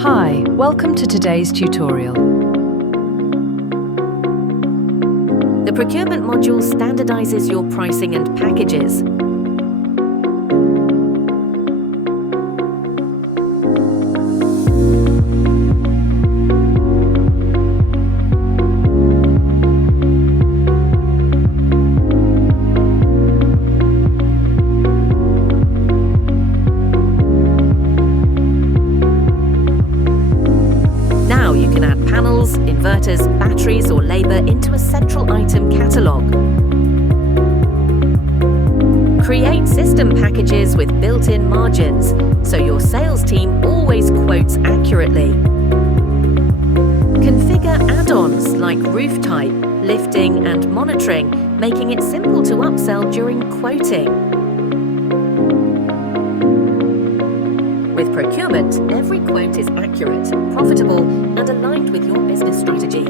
Hi, welcome to today's tutorial. The procurement module standardizes your pricing and packages. Now you can add panels, inverters, batteries or labor into a central item catalogue. Create system packages with built-in margins, so your sales team always quotes accurately. Configure add-ons like roof type, lifting and monitoring, making it simple to upsell during quoting. With procurement, every quote is accurate, profitable, and aligned with your business strategy.